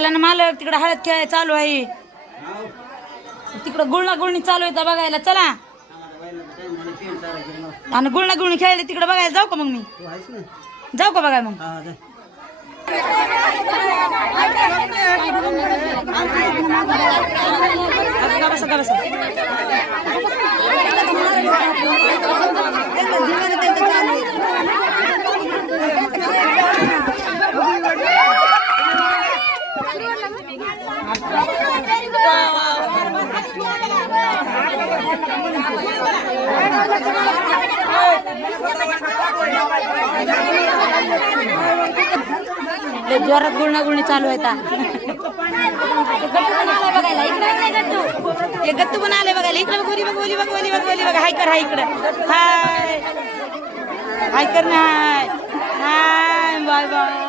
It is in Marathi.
मालक तिकडे हळद खेळ चालू आहे, तिकडं गुळणा गुळणी चालू आहे बघायला. चला आणि गुळणा गुळणी खेळले तिकडे बघायला जाऊ का मग मी? जाऊ का बघाय मग? बसा का बसा. जोरात गुळणा गुळणी चालू आहे. बघायला इकडे गट्टू, हे गट्टू पण आले बघायला. इकडे बघ, बोली बघ, बोली बघ, बोली बघ. हाय कर, हाय इकडे, हाय हाय कर ना, हाय हाय, बाय बाय.